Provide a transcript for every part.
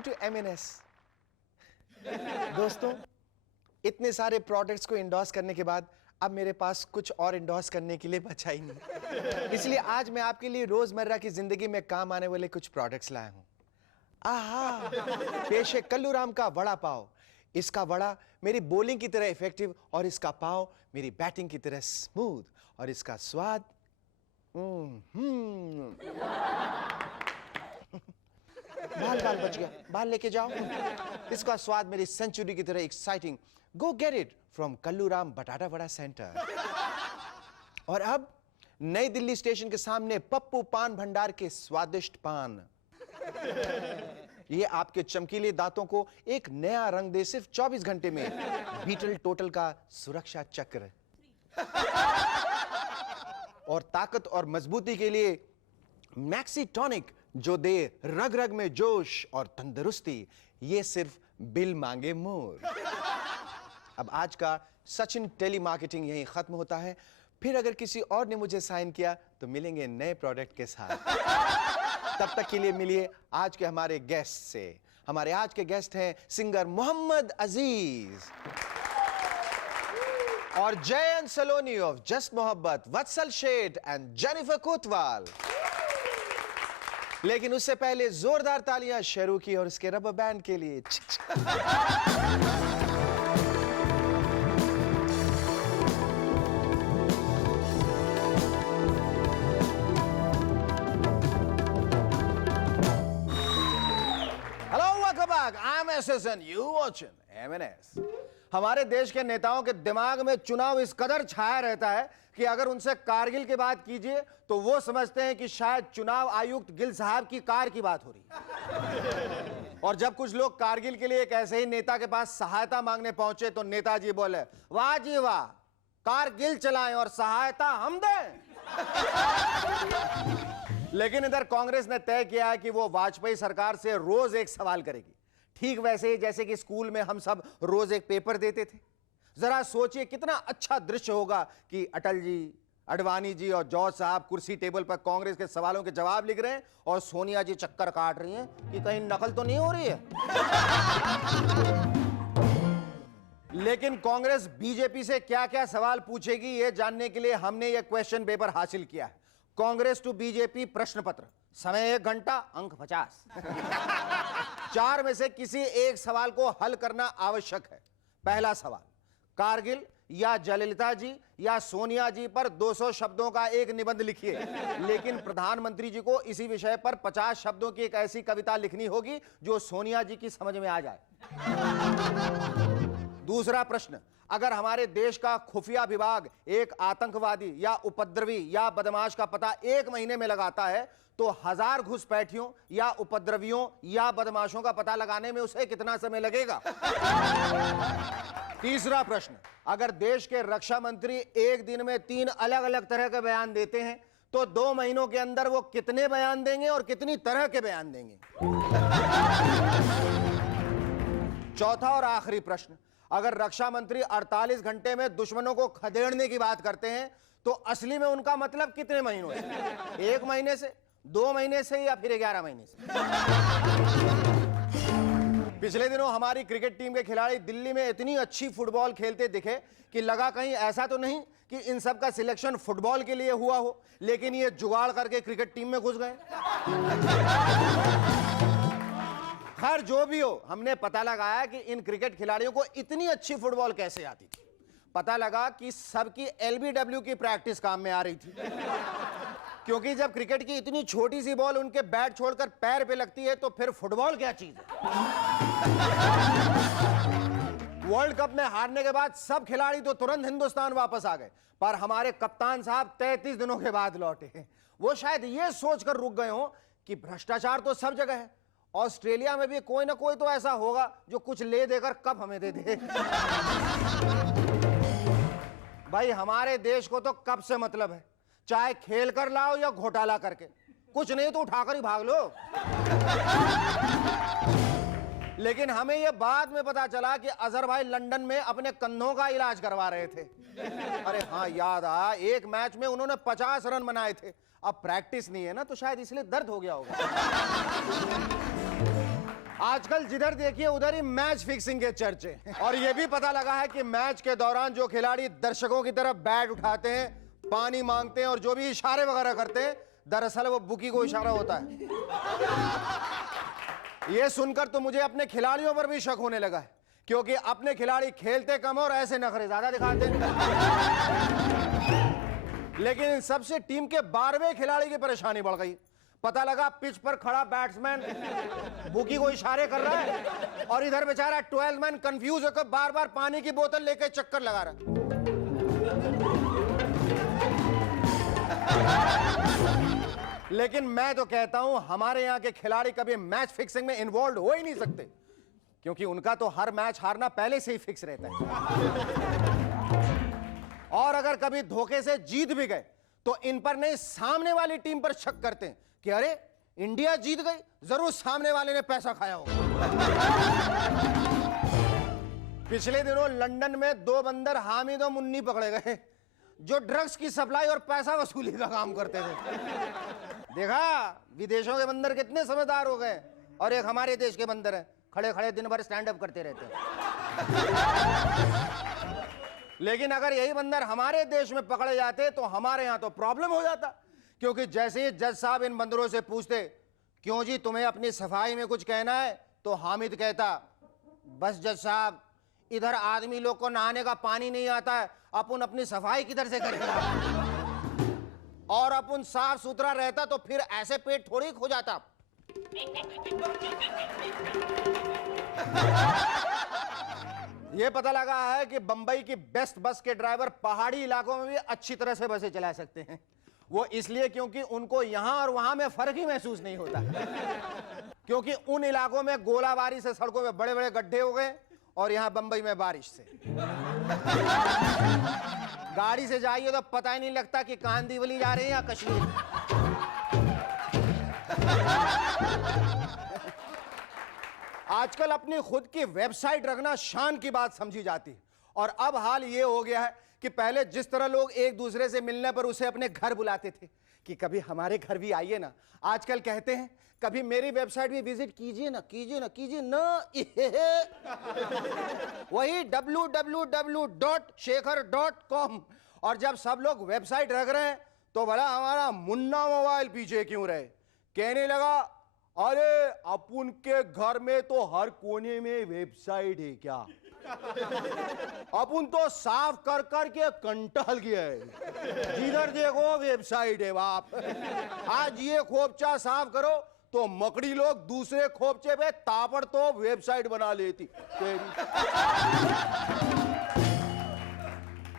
Welcome to MNS। दोस्तों, इतने सारे प्रोडक्ट्स को इंडोर्स करने के बाद अब मेरे पास कुछ और इंडोर्स करने के लिए बचा ही नहीं, इसलिए आज मैं आपके लिए रोजमर्रा की जिंदगी में काम आने वाले कुछ प्रोडक्ट्स लाया हूं। आहा, पेश है कल्लूराम का वड़ा पाव। इसका वड़ा मेरी बॉलिंग की तरह इफेक्टिव और इसका पाव मेरी बैटिंग की तरह स्मूथ और इसका स्वाद बाल बच गया, बाल लेके जाओ। इसका स्वाद मेरी सेंचुरी की तरह exciting. Go get it from Kalluram बटाटा वड़ा सेंटर। और अब नई दिल्ली स्टेशन के सामने पप्पू पान भंडार के स्वादिष्ट पान। ये आपके चमकीले दांतों को एक नया रंग दे सिर्फ 24 घंटे में। बीटल टोटल का सुरक्षा चक्र। और ताकत और मजबूती के लिए मैक्सी टॉनिक, जो दे रग रग में जोश और तंदुरुस्ती। ये सिर्फ बिल मांगे मोर। अब आज का सचिन टेली मार्केटिंग यहीं खत्म होता है। फिर अगर किसी और ने मुझे साइन किया तो मिलेंगे नए प्रोडक्ट के साथ। तब तक के लिए मिलिए आज के हमारे गेस्ट से। हमारे आज के गेस्ट हैं सिंगर मोहम्मद अजीज और जयंत सलोनी ऑफ जस्ट मोहब्बत, वत्सल शेठ एंड जेनिफर कोतवाल। लेकिन उससे पहले जोरदार तालियां शेरू की और उसके रबर बैंड के लिए। Hello, welcome back. I am SSN, you watching MNS। हमारे देश के नेताओं के दिमाग में चुनाव इस कदर छाया रहता है कि अगर उनसे कारगिल की बात कीजिए तो वो समझते हैं कि शायद चुनाव आयुक्त गिल साहब की कार की बात हो रही है। और जब कुछ लोग कारगिल के लिए एक ऐसे ही नेता के पास सहायता मांगने पहुंचे तो नेताजी बोले, वाह जी वाह, कारगिल चलाएं और सहायता हम दें। लेकिन इधर कांग्रेस ने तय किया है कि वो वाजपेयी सरकार से रोज एक सवाल करेगी, ठीक वैसे ही जैसे कि स्कूल में हम सब रोज एक पेपर देते थे। जरा सोचिए कितना अच्छा दृश्य होगा कि अटल जी, अडवाणी जी और जॉर्ज साहब कुर्सी टेबल पर कांग्रेस के सवालों के जवाब लिख रहे हैं और सोनिया जी चक्कर काट रही हैं कि कहीं नकल तो नहीं हो रही है। लेकिन कांग्रेस बीजेपी से क्या क्या सवाल पूछेगी ये जानने के लिए हमने ये क्वेश्चन पेपर हासिल किया है। कांग्रेस टू बीजेपी प्रश्न पत्र, समय 1 घंटा, अंक 50। 4 में से किसी एक सवाल को हल करना आवश्यक है। पहला सवाल, कारगिल या जयललिता जी या सोनिया जी पर 200 शब्दों का एक निबंध लिखिए। लेकिन प्रधानमंत्री जी को इसी विषय पर 50 शब्दों की एक ऐसी कविता लिखनी होगी जो सोनिया जी की समझ में आ जाए। दूसरा प्रश्न, अगर हमारे देश का खुफिया विभाग एक आतंकवादी या उपद्रवी या बदमाश का पता 1 महीने में लगाता है तो 1000 घुसपैठियों या उपद्रवियों या बदमाशों का पता लगाने में उसे कितना समय लगेगा? तीसरा प्रश्न, अगर देश के रक्षा मंत्री एक दिन में 3 अलग अलग तरह के बयान देते हैं तो 2 महीनों के अंदर वो कितने बयान देंगे और कितनी तरह के बयान देंगे? चौथा और आखिरी प्रश्न, अगर रक्षा मंत्री 48 घंटे में दुश्मनों को खदेड़ने की बात करते हैं तो असली में उनका मतलब कितने महीनों से? 1 महीने से, 2 महीने से या फिर 11 महीने से? पिछले दिनों हमारी क्रिकेट टीम के खिलाड़ी दिल्ली में इतनी अच्छी फुटबॉल खेलते दिखे कि लगा कहीं ऐसा तो नहीं कि इन सब का सिलेक्शन फुटबॉल के लिए हुआ हो, लेकिन ये जुगाड़ करके क्रिकेट टीम में घुस गए। खैर जो भी हो, हमने पता लगाया कि इन क्रिकेट खिलाड़ियों को इतनी अच्छी फुटबॉल कैसे आती थी। पता लगा कि सबकी LBW की प्रैक्टिस काम में आ रही थी। क्योंकि जब क्रिकेट की इतनी छोटी सी बॉल उनके बैट छोड़कर पैर पे लगती है तो फिर फुटबॉल क्या चीज है। वर्ल्ड कप में हारने के बाद सब खिलाड़ी तो तुरंत हिंदुस्तान वापस आ गए, पर हमारे कप्तान साहब 33 दिनों के बाद लौटे। वो शायद ये सोचकर रुक गए हो कि भ्रष्टाचार तो सब जगह है, ऑस्ट्रेलिया में भी कोई ना कोई तो ऐसा होगा जो कुछ ले देकर कप हमें दे दे। भाई हमारे देश को तो कप से मतलब है, चाहे खेल कर लाओ या घोटाला करके, कुछ नहीं तो उठाकर ही भाग लो। लेकिन हमें यह बाद में पता चला कि अजहर भाई लंदन में अपने कंधों का इलाज करवा रहे थे। अरे हाँ याद आया, एक मैच में उन्होंने 50 रन बनाए थे। अब प्रैक्टिस नहीं है ना तो शायद इसलिए दर्द हो गया होगा। आजकल जिधर देखिए उधर ही मैच फिक्सिंग के चर्चे। और यह भी पता लगा है कि मैच के दौरान जो खिलाड़ी दर्शकों की तरफ बैट उठाते हैं, पानी मांगते हैं और जो भी इशारे वगैरह करते हैं, दरअसल वो बुकी को इशारा होता है। यह सुनकर तो मुझे अपने खिलाड़ियों पर भी शक होने लगा है, क्योंकि अपने खिलाड़ी खेलते कम और ऐसे नखरे ज्यादा दिखाते हैं। लेकिन इन सबसे टीम के 12वें खिलाड़ी की परेशानी बढ़ गई। पता लगा पिच पर खड़ा बैट्समैन बुकी को इशारे कर रहा है और इधर बेचारा 12th मैन कंफ्यूज होकर बार बार पानी की बोतल लेकर चक्कर लगा रहा। लेकिन मैं तो कहता हूं हमारे यहां के खिलाड़ी कभी मैच फिक्सिंग में इन्वॉल्व हो ही नहीं सकते, क्योंकि उनका तो हर मैच हारना पहले से ही फिक्स रहता है। और अगर कभी धोखे से जीत भी गए तो इन पर नहीं, सामने वाली टीम पर शक करते हैं कि अरे इंडिया जीत गई, जरूर सामने वाले ने पैसा खाया होगा। पिछले दिनों लंदन में 2 बंदर हामिद और मुन्नी पकड़े गए, जो ड्रग्स की सप्लाई और पैसा वसूली का काम करते थे। देखा विदेशों के बंदर कितने समझदार हो गए, और एक हमारे देश के बंदर है, खड़े खड़े दिन भर स्टैंड अप करते रहते हैं। लेकिन अगर यही बंदर हमारे देश में पकड़े जाते तो हमारे यहां तो प्रॉब्लम हो जाता, क्योंकि जैसे ही जज साहब इन बंदरों से पूछते, क्यों जी तुम्हें अपनी सफाई में कुछ कहना है, तो हामिद कहता, बस जज साहब इधर आदमी लोग को नहाने का पानी नहीं आता है, अपन अपनी सफाई किधर से करें। और अपन साफ सुथरा रहता तो फिर ऐसे पेट थोड़ी खो जाता। यह पता लगा है कि बंबई की बेस्ट बस के ड्राइवर पहाड़ी इलाकों में भी अच्छी तरह से बसें चला सकते हैं। वो इसलिए क्योंकि उनको यहां और वहां में फर्क ही महसूस नहीं होता, क्योंकि उन इलाकों में गोलाबारी से सड़कों में बड़े बड़े गड्ढे हो गए और यहां बंबई में बारिश से गाड़ी से जाइए तो पता ही नहीं लगता कि कांदीवली जा रहे हैं या कश्मीर। आजकल अपनी खुद की वेबसाइट रखना शान की बात समझी जाती, और अब हाल ये हो गया है कि पहले जिस तरह लोग एक दूसरे से मिलने पर उसे अपने घर बुलाते थे कि कभी हमारे घर भी आइए ना, आजकल कहते हैं कभी मेरी वेबसाइट भी विजिट कीजिए ना, कीजिए ना, कीजिए ना। वही www.shekhar.com। और जब सब लोग वेबसाइट रख रहे हैं तो भला हमारा मुन्ना मोबाइल पीछे क्यों रहे। कहने लगा, अरे अपन के घर में तो हर कोने में वेबसाइट है क्या, अपन तो साफ कर कर के कंटाल गया है, जिधर देखो वेबसाइट है बाप। आज ये खोपचा साफ करो तो मकड़ी लोग दूसरे खोपचे पे ताबड़ तो वेबसाइट बना लेती।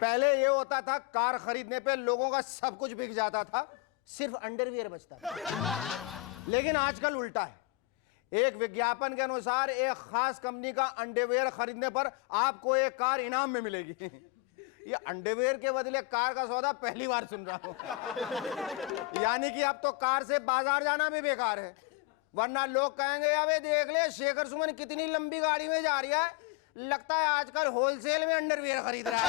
पहले ये होता था कार खरीदने पे लोगों का सब कुछ बिक जाता था, सिर्फ अंडरवियर बचता था। लेकिन आजकल उल्टा है। एक विज्ञापन के अनुसार एक खास कंपनी का अंडरवियर खरीदने पर आपको एक कार इनाम में मिलेगी। ये अंडरवियर के बदले कार का सौदा पहली बार सुन रहा हूं। यानी कि अब तो कार से बाजार जाना भी बेकार है, वरना लोग कहेंगे अबे देख ले शेखर सुमन कितनी लंबी गाड़ी में जा रही है, लगता है आजकल होलसेल में अंडरवियर खरीद रहा है।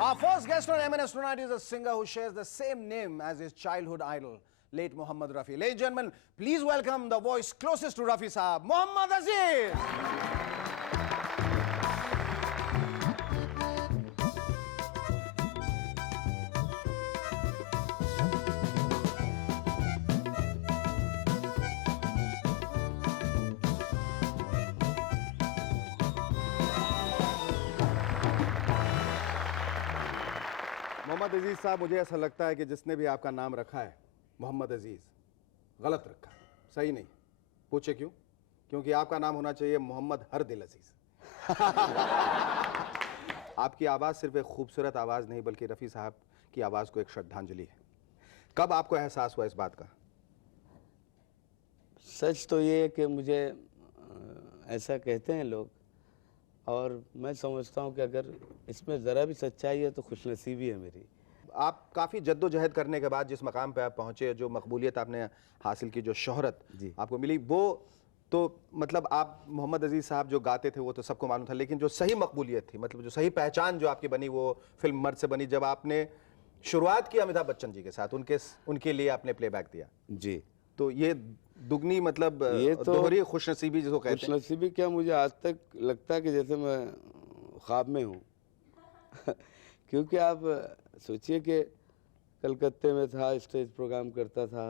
Our first guest on M&S tonight is a singer who shares the same name as his childhood idol, late Mohammad Rafi. Ladies and gentlemen, please welcome the voice closest to Rafi Saab, Mohammad Aziz. Mohammad अजीज साहब, मुझे ऐसा लगता है कि जिसने भी आपका नाम रखा है मोहम्मद अजीज, गलत रखा, सही नहीं। पूछे क्यों? क्योंकि आपका नाम होना चाहिए मोहम्मद हर दिल अजीज। आपकी आवाज़ सिर्फ एक खूबसूरत आवाज़ नहीं बल्कि रफ़ी साहब की आवाज़ को एक श्रद्धांजलि है। कब आपको एहसास हुआ इस बात का? सच तो ये है कि मुझे ऐसा कहते हैं लोग, और मैं समझता हूँ कि अगर इसमें ज़रा भी सच्चाई है तो खुशनसीबी है मेरी। आप काफ़ी जद्दोजहद करने के बाद जिस मकाम पे आप पहुँचे, जो मकबूलियत आपने हासिल की, जो शोहरत आपको मिली, वो तो मतलब आप मोहम्मद अजीज़ साहब जो गाते थे वो तो सबको मालूम था, लेकिन जो सही मकबूलियत थी, मतलब जो सही पहचान जो आपकी बनी, वो फिल्म मर्द से बनी, जब आपने शुरुआत की अमिताभ बच्चन जी के साथ, उनके लिए आपने प्लेबैक दिया। जी। तो ये दुगनी मतलब ये तो दोहरी खुशनसीबी जिसको कहते हैं। खुशनसीबी क्या, मुझे आज तक लगता है कि जैसे मैं ख्वाब में हूँ। क्योंकि आप सोचिए कि कलकत्ते में था, स्टेज प्रोग्राम करता था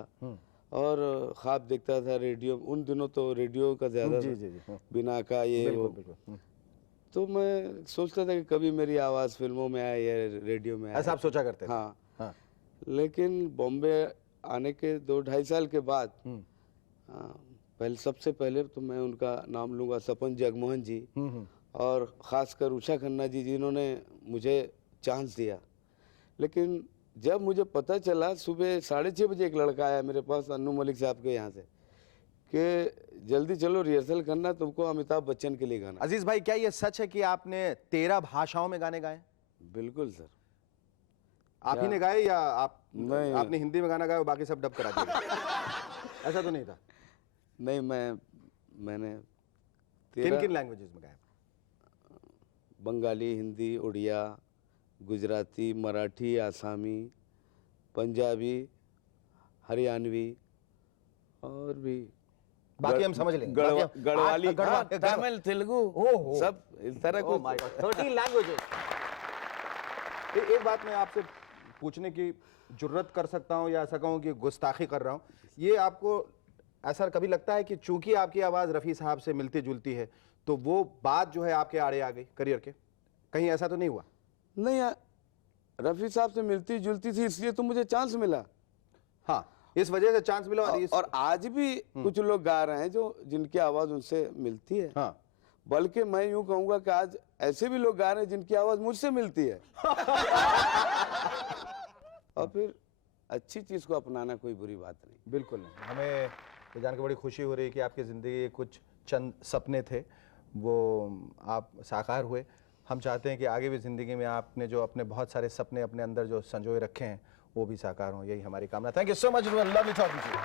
और ख्वाब देखता था रेडियो। उन दिनों तो रेडियो का ज़्यादा जी था, जी जी बिना का ये बिल्कुल वो। बिल्कुल। तो मैं सोचता था कि कभी मेरी आवाज़ फिल्मों में आए या रेडियो में आए। ऐसा आप सोचा करते थे? हाँ। हाँ। लेकिन बॉम्बे आने के 2-2.5 साल के बाद पहले सबसे पहले तो मैं उनका नाम लूँगा, सपन जगमोहन जी और ख़ासकर उषा खन्ना जी, जिन्होंने मुझे चांस दिया। लेकिन जब मुझे पता चला सुबह 6:30 बजे एक लड़का आया मेरे पास अन्नू मलिक साहब के यहाँ से कि जल्दी चलो रिहर्सल करना, तुमको अमिताभ बच्चन के लिए गाना। अजीज भाई, क्या ये सच है कि आपने 13 भाषाओं में गाने गाए? बिल्कुल सर। आप ही ने गाए या नहीं। आपने हिंदी में गाना गाया और बाकी सब डब करा दिया? ऐसा तो नहीं था। नहीं, मैंने किन किन लैंग्वेजेस में गाया? बंगाली, हिंदी, उड़िया, गुजराती, मराठी, आसामी, पंजाबी, हरियाणवी और भी बाकी हम समझ लेंगे। गढ़वाली, गढ़वा- तमिल, तेलुगु, ओहो। सब इस तरह Oh my God, 13 languages। एक बात मैं आपसे पूछने की जुर्रत कर सकता हूँ या ऐसा कहूँ कि गुस्ताखी कर रहा हूँ, ये आपको ऐसा कभी लगता है कि चूंकि आपकी आवाज़ रफ़ी साहब से मिलती जुलती है तो वो बात जो है आपके आड़े आ गई करियर के? कहीं ऐसा तो नहीं हुआ? नहीं यार, रफ़ी साहब से मिलती जुलती थी इसलिए तो मुझे चांस मिला। हाँ, इस वजह से चांस मिला। और आज भी कुछ लोग गा रहे हैं जो जिनकी आवाज़ उनसे मिलती है। हाँ, बल्कि मैं यूं कहूंगा कि आज ऐसे भी लोग गा रहे हैं जिनकी आवाज़ मुझसे मिलती है। और फिर अच्छी चीज़ को अपनाना कोई बुरी बात नहीं। बिल्कुल नहीं। हमें ये जानकर बड़ी खुशी हो रही है कि आपकी ज़िंदगी के कुछ चंद सपने थे वो आप साकार हुए। हम चाहते हैं कि आगे भी ज़िंदगी में आपने जो अपने बहुत सारे सपने अपने अंदर जो संजोए रखे हैं वो भी साकार हों, यही हमारी कामना। Thank you so much, lovely talking to you.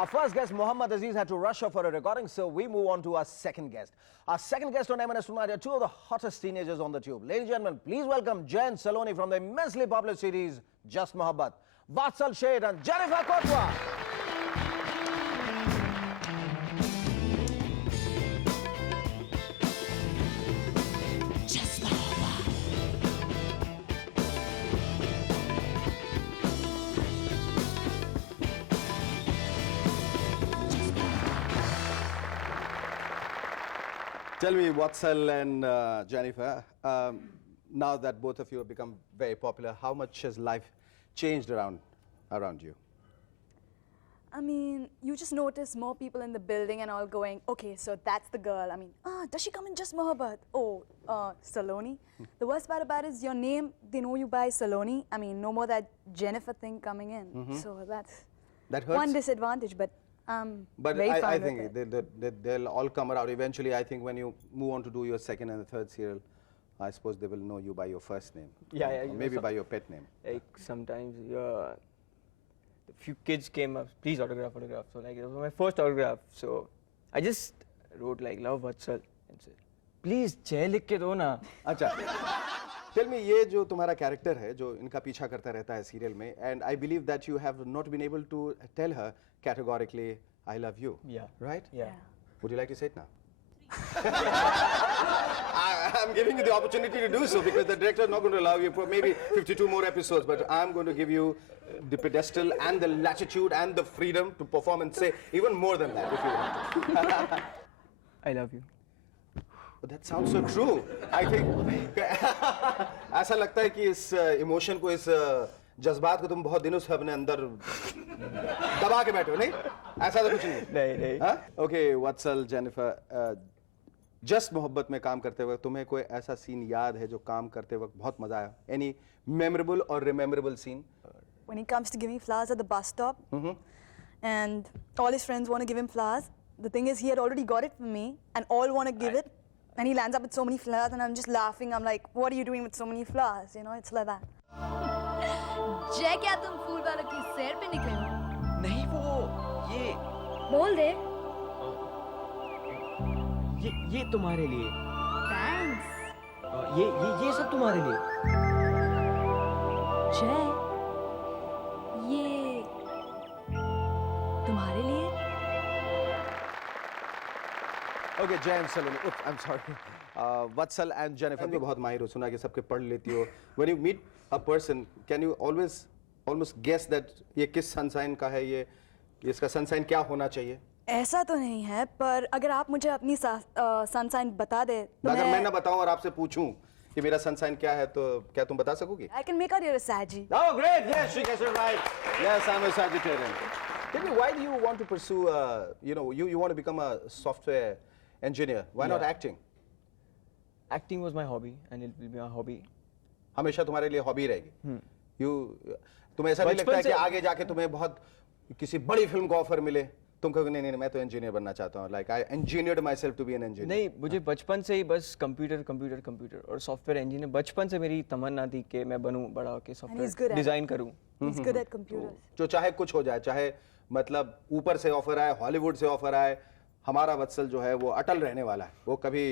Our first guest, Mohammad Aziz, had to rush off for a recording, so we move on to our second guest. Our second guest on M&S tonight are two of the hottest teenagers on the tube. Ladies and gentlemen, please welcome Jay and Saloni from the immensely popular series Just Mohabbat, Vatsal Sheth and Jennifer Kotwa. Tell me, Vatsal and Jennifer, now that both of you have become very popular, how much has life changed around you? I mean, you just notice more people in the building and all going, okay, so that's the girl. I mean, does she come in Just Mohabbat? Oh, Saloni. The worst part about it is your name, they know you by Saloni. I mean, no more that Jennifer thing coming in. So that's That hurts? one disadvantage, but But very I fine think with it. they'll all come around. Eventually, I think when you move on to do your second and the third serial, I suppose they will know you by your first name. Yeah, yeah, Or you know, maybe so- by your pet name. Like sometimes a few kids came up, please autograph. So like it was my first autograph. So I just wrote like love Vatsal and said, please जय लिख के दो ना. अच्छा, tell me, ये जो तुम्हारा character है जो इनका पीछा करता रहता है serial में, and I believe that you have not been able to tell her categorically, I love you. Yeah. Right? Yeah. Would you like to say it now? I'm giving you the opportunity to do so because the director is not going to allow you for maybe 52 more episodes, but I'm going to give you the pedestal and the latitude and the freedom to perform and say even more than that if you want to. I love you. But that sounds so true. I think ऐसा लगता है कि इस emotion को, इस जज्बात को तुम बहुत दिनों से अपने अंदर दबा के बैठे हो, नहीं? ऐसा तो कुछ नहीं। नहीं। हाँ? Okay, Vatsal, Jennifer, जस्ट मोहब्बत में काम करते वक्त तुम्हें कोई ऐसा सीन याद है जो काम करते वक्त बहुत मजा आया? Any memorable or rememberable scene? When he comes to giving flowers at the bus stop, and all his friends want to give him flowers. The thing is, he had already got it for me, and all want to give it. And he lands up with so many flowers, and I'm just laughing. I'm like, what are you doing with so many flowers? You know, it's like that. जय, क्या तुम फूल वालों की सैर पे निकले हो? नहीं वो ये बोल दे। ये तुम्हारे लिए। थैंक्स। ये सब तुम्हारे लिए। जय, ये Okay, Jay and Saloni. Oops, I'm sorry. Vatsal and Jennifer. भी बहुत माहिर हो, सुना कि सबके पढ़ लेती हो. When you meet a person, can you almost guess that ये किस sunsign का है, ये इसका sunsign क्या होना चाहिए? ऐसा तो नहीं है, पर अगर आप मुझे अपनी सनसाइन बता दे तो अगर मैं ना बताऊं और आपसे पूछूं कि मेरा sunsign क्या है, तो क्या तुम बता सकोगी? I can make out you're a Saggy. Oh, great! Yes, she gets it right. Yes, I'm a Sagittarian. Tell me, why do you want to pursue, you want to become a software engineer? Why not Yeah. acting? Acting was my hobby, and it will be my hobby. हमेशा तुम्हारे लिए hobby रहेगी. तुम्हें ऐसा नहीं बचपन लगता है कि से- आगे जाके तुम्हें बहुत किसी बड़ी फिल्म का ऑफर मिले, तुम कहोगे नहीं मैं तो इंजीनियर बनना चाहता हूँ. Like I engineered myself to be an engineer. नहीं, मुझे बचपन से ही बस कंप्यूटर और सॉफ्टवेयर इंजीनियर बचपन से मेरी तमन्ना थी कि मैं बनूं बड़ा होके he's good software at design करूं. He's good at computers. जो चाहे कुछ हो जाए, चाहे मतलब ऊपर से ऑफर आए, हॉलीवुड से ऑफर आए, हमारा वत्सल जो है वो अटल रहने वाला है. वो कभी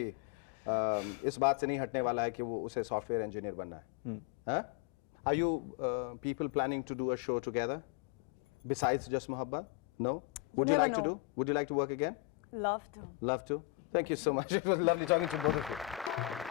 इस बात से नहीं हटने वाला है कि वो उसे सॉफ्टवेयर इंजीनियर बनना है. हाँ? Are you people planning to do a show together besides just Mohabbat? No? Would you never like to know. do? Would you like to work again? Love to. Love to. Thank you so much. It was lovely talking to both of you.